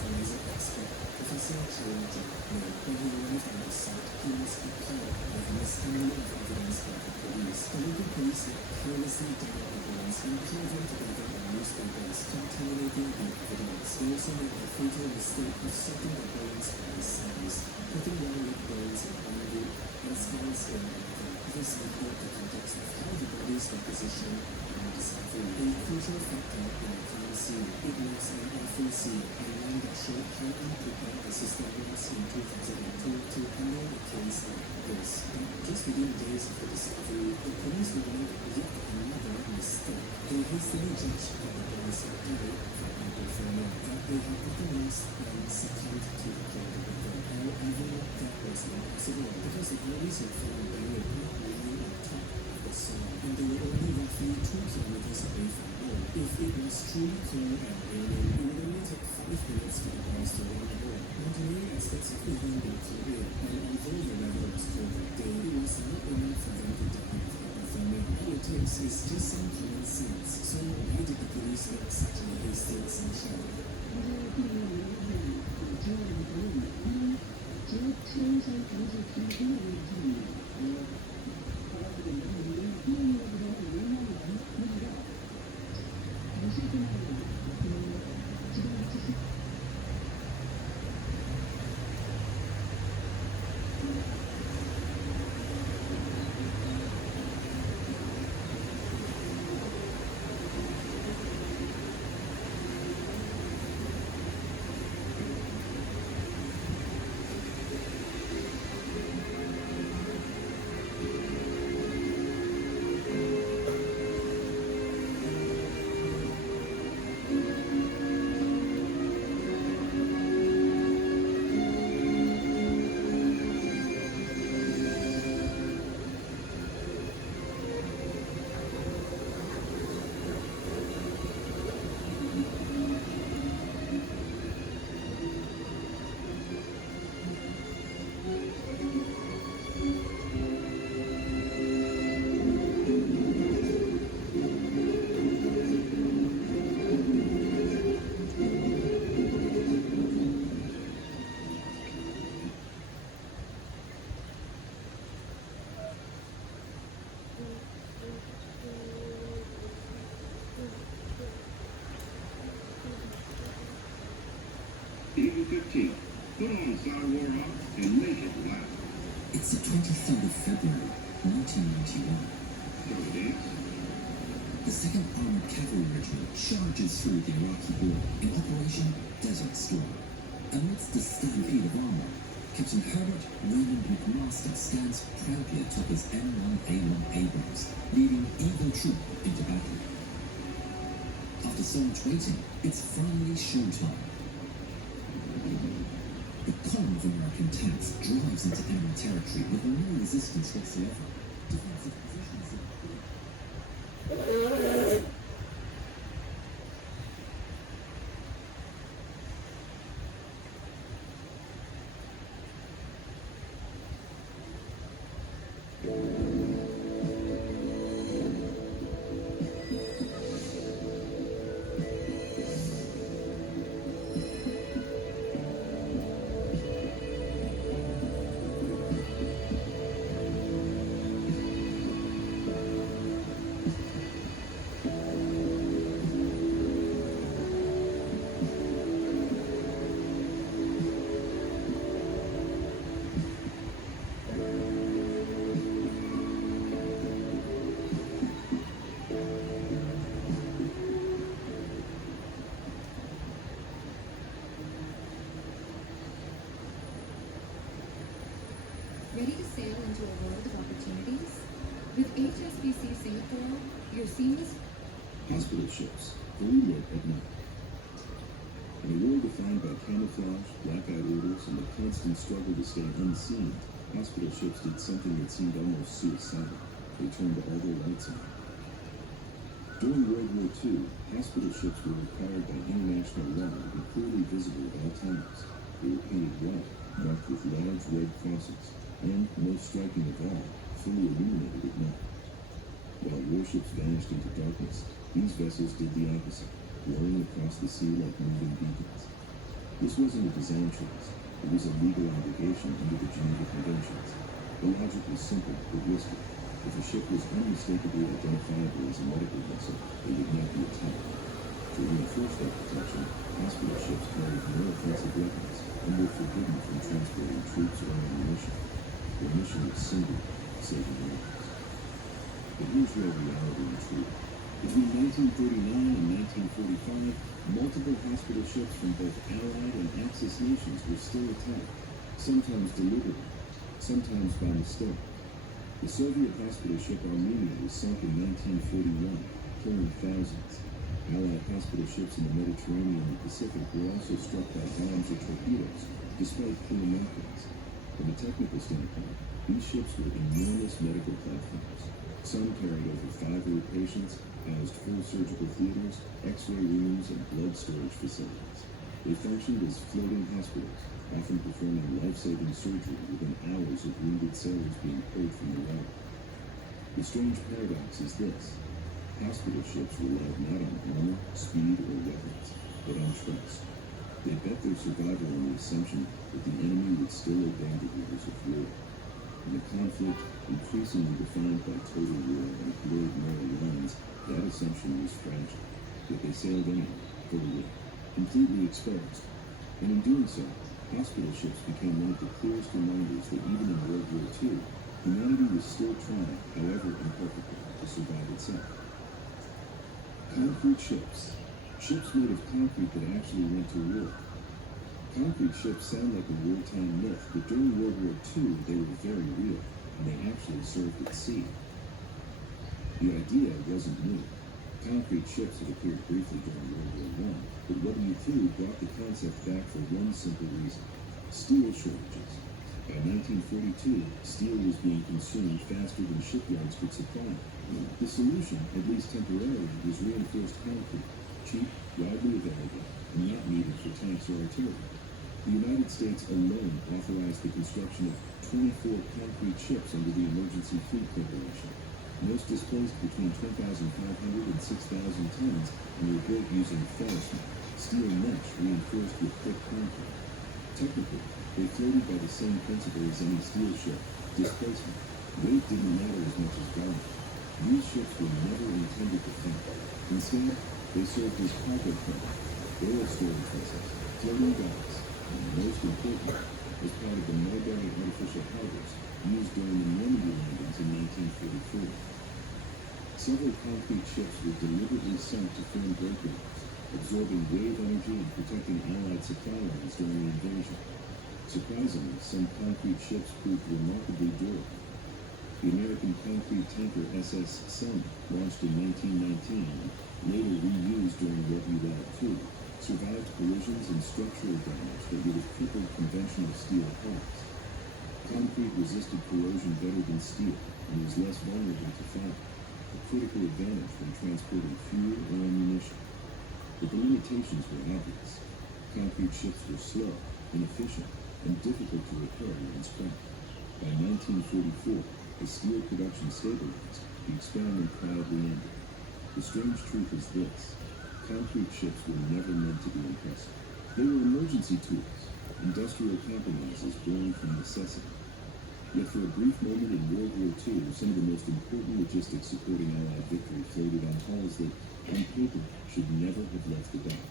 forensic expert, Professor George May, when he arrived at the site, he was appalled by the mishandling of evidence by the police. The local police had carelessly dug up evidence and piled them together in newspapers, contaminating the evidence. They also made the fatal mistake of sorting the bones by size, putting well-lit bones in one group and small in another. This ignored the context of how the bodies were positioned upon discovery, a crucial factor in a crime scene. It was an awful scene, and one that showed how unprepared the system was in 2002 to handle a case like this. But just within days of the discovery, the police would make yet another mistake. They hastily judged that the bodies had died from hypothermia, that they had gotten lost and succumbed to the cold weather. However, that was impossible because the bodies were found buried not lying on top of the soil, and they were only roughly 2 kilometers away from home. If it was truly cold and raining, it would only take 5 minutes for the boys to run home. Engineering experts have even been curious, and although the weather was cold that day, it was not enough for them to die of hypothermia. All it takes is just some common sense. So why did the police make such a hasty assumption? April 15th. Put on Star War Off and make it loud. It's the 23rd of February, 1991. So it is. The 2nd Armored Cavalry Regiment charges through the Iraqi border in Operation Desert Storm. Amidst the stampede of armor, Captain Herbert Raymond McMaster stands proudly atop his M1A1 Abrams, leading Eagle Troop into battle. After so much waiting, it's finally showtime. The column of American tanks drives into enemy territory with no resistance whatsoever. Defensive positions Ready to sail into a world of opportunities? With HSBC Singapore, your seamless Hospital ships, fully lit at night. In a world defined by camouflage, blackout orders, and the constant struggle to stay unseen, hospital ships did something that seemed almost suicidal. They turned all their lights on. During World War II, hospital ships were required by international law to be clearly visible at all times. They were painted white, marked with large red crosses, and, most striking of all, fully illuminated at night. While warships vanished into darkness, these vessels did the opposite, glowing across the sea like moving beacons. This wasn't a design choice. It was a legal obligation under the Geneva Conventions. The logic was simple but risky. If a ship was unmistakably identifiable as a medical vessel, it would not be attacked. To reinforce that protection, hospital ships carried no offensive weapons and were forbidden from transporting troops or ammunition. Their mission was singular: saving lives. But here's where reality intruded. Between 1939 and 1945, multiple hospital ships from both Allied and Axis nations were still attacked, sometimes deliberately, sometimes by mistake. The Soviet hospital ship Armenia was sunk in 1941, killing thousands. Allied hospital ships in the Mediterranean and Pacific were also struck by bombs or torpedoes, despite clear markings. From a technical standpoint, these ships were enormous medical platforms. Some carried over 500 patients, housed full surgical theaters, X-ray rooms, and blood storage facilities. They functioned as floating hospitals, often performing life-saving surgery within hours of wounded sailors being pulled from the water. The strange paradox is this: hospital ships relied not on armor, speed, or weapons, but on trust. They bet their survival on the assumption that the enemy would still obey the rules of war. In a conflict increasingly defined by total war and blurred moral lines, that assumption was fragile. Yet they sailed anyway, fully lit, completely exposed. And in doing so, hospital ships became one of the clearest reminders that even in World War II, humanity was still trying, however imperfectly, to survive itself. Concrete ships. Ships made of concrete that actually went to war. Concrete ships sound like a wartime myth, but during World War II, they were very real, and they actually served at sea. The idea wasn't new. Concrete ships had appeared briefly during World War I, but WW2 brought the concept back for one simple reason: steel shortages. By 1942, steel was being consumed faster than shipyards could supply. The solution, at least temporarily, was reinforced concrete, cheap, widely available, and not needed for tanks or artillery. The United States alone authorized the construction of 24 concrete ships under the Emergency Fleet Declaration. Most displaced between 10,500 and 6,000 tons, and were built using ferrous steel mesh reinforced with thick concrete. Technically, they floated by the same principle as any steel ship: displacement. Weight didn't matter as much as volume. These ships were never intended to fight. Instead, they served as cargo craft, oil storage vessels, floating docks, and most important, as part of the Mulberry artificial harbors used during the Normandy landings in 1944. Several concrete ships were deliberately sunk to form breakwaters, absorbing wave energy and protecting Allied supply lines during the invasion. Surprisingly, some concrete ships proved remarkably durable. The American concrete tanker SS Sun, launched in 1919 and later reused during World War II, survived collisions and structural damage that would have crippled conventional steel hulls. Concrete resisted corrosion better than steel and was less vulnerable to fire, a critical advantage when transporting fuel or ammunition. But the limitations were obvious. Concrete ships were slow, inefficient, and difficult to repair when scrapped. By 1944, as steel production stabilized, the experiment proudly ended. The strange truth is this: concrete ships were never meant to be impressive. They were emergency tools, industrial compromises born from necessity. Yet for a brief moment in World War II, some of the most important logistics supporting Allied victory floated on hulls that, on paper, should never have left the dock.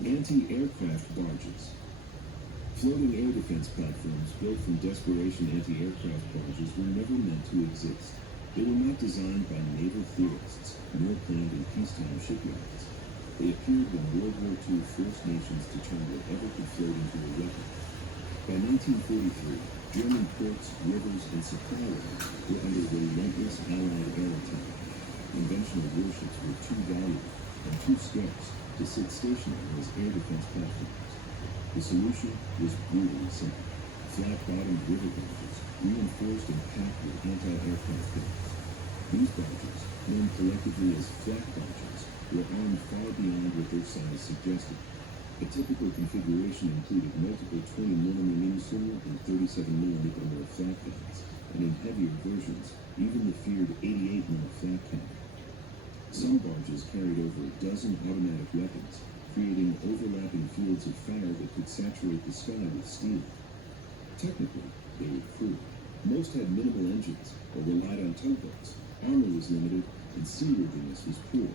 Anti-aircraft barges. Floating air defense platforms built from desperation anti-aircraft barges were never meant to exist. They were not designed by naval theorists, nor planned in peacetime shipyards. They appeared when World War II forced nations to turn whatever could float into a weapon. By 1943, German ports, rivers, and supply lines were under relentless Allied air attack. Conventional warships were too valuable and too scarce to sit stationary as air defense platforms. The solution was brutally simple: flat-bottomed river barges, reinforced and packed with anti-aircraft guns. These barges, known collectively as flak barges, were armed far beyond what their size suggested. A typical configuration included multiple 20mm Insula and 37mm more flak guns, and in heavier versions, even the feared 88mm flak cannon. Some barges carried over a dozen automatic weapons, creating overlapping fields of fire that could saturate the sky with steel. Technically, they were crew. Most had minimal engines or relied on tugboats. Armor was limited and seaworthiness was poor.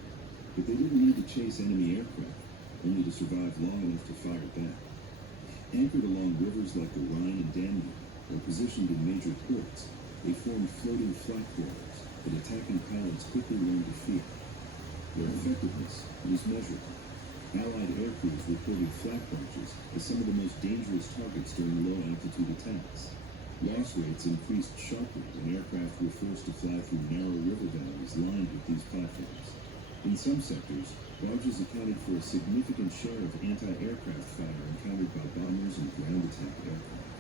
But they didn't need to chase enemy aircraft, only to survive long enough to fire back. Anchored along rivers like the Rhine and Danube, or positioned in major ports, they formed floating flak throwers that attacking pilots quickly learned to fear. Their effectiveness was measurable. Allied aircrews reported flak barges as some of the most dangerous targets during low-altitude attacks. Loss rates increased sharply when aircraft were forced to fly through narrow river valleys lined with these platforms. In some sectors, barges accounted for a significant share of anti-aircraft fire encountered by bombers and ground attack aircraft.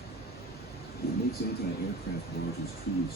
What makes anti-aircraft barges truly